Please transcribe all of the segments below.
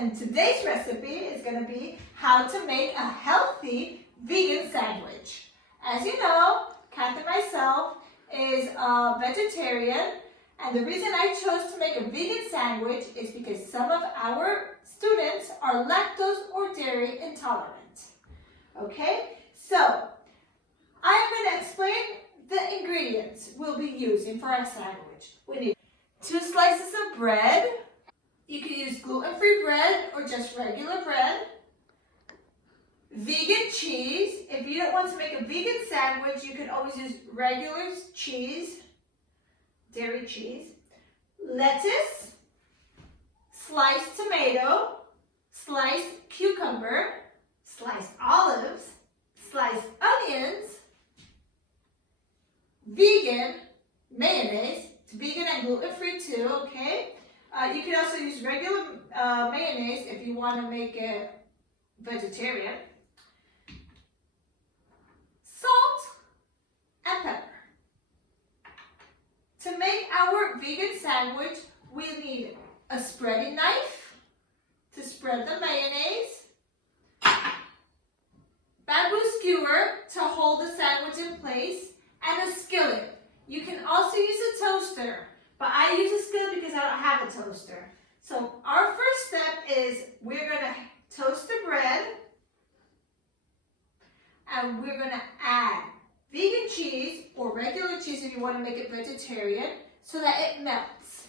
and today's recipe is going to be how to make a healthy vegan sandwich. As you know, Katherine myself is a vegetarian, and the reason I chose to make a vegan sandwich is because some of our students are lactose or dairy intolerant. Okay, so I'm going to explain the ingredients we'll be using for our sandwich. We need 2 slices of bread. You can use gluten-free bread or just regular bread. Vegan cheese. If you don't want to make a vegan sandwich, you can always use regular cheese, dairy cheese. Lettuce, sliced tomato, sliced cucumber, sliced olives, sliced onions, vegan mayonnaise. It's vegan and gluten-free too, okay? You can also use regular mayonnaise if you want to make it vegetarian. Salt and pepper. To make our vegan sandwich, we need a spreading knife to spread the mayonnaise, bamboo skewer to hold the sandwich in place, and a skillet. You can also use a toaster, but I use a skillet because I don't have a toaster. So our first step is we're going to toast the bread, and we're going to add vegan cheese or regular cheese if you want to make it vegetarian so that it melts.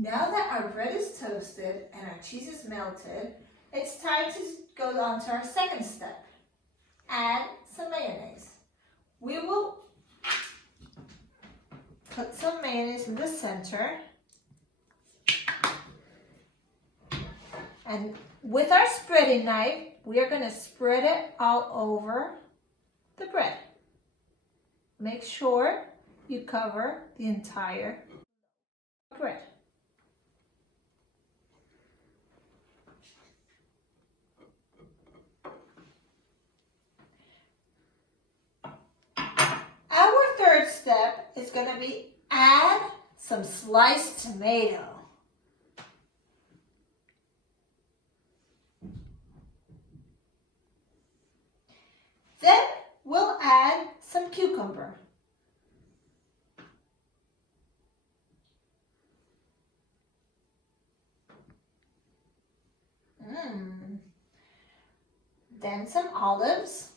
Now that our bread is toasted and our cheese is melted, it's time to go on to our second step. Add some mayonnaise. We will put some mayonnaise in the center. And with our spreading knife, we are going to spread it all over the bread. Make sure you cover the entire bread. Our third step is going to be add some sliced tomato. Then we'll add some cucumber. Then some olives.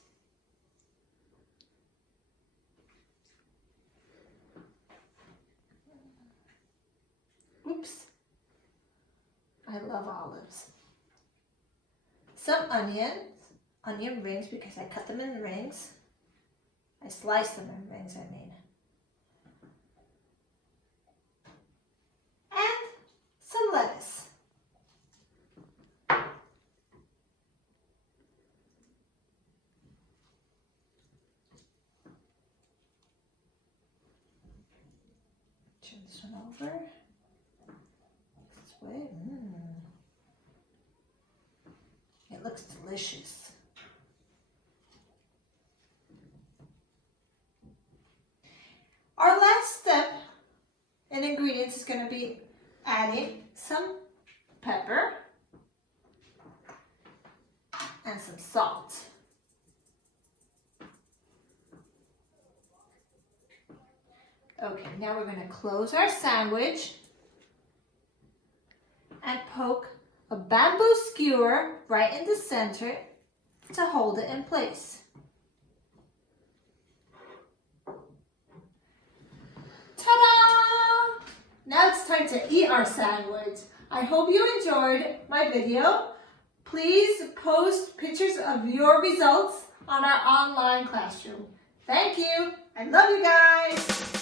Oops, I love olives. Some onion rings because I cut them in rings. I slice them in rings, I mean. And some lettuce. Turn this one over. It looks delicious. Our last step in ingredients is going to be adding some pepper and some salt. Okay, now we're going to close our sandwich and poke a bamboo skewer right in the center to hold it in place. Ta-da! Now it's time to eat our sandwich. I hope you enjoyed my video. Please post pictures of your results on our online classroom. Thank you. I love you guys.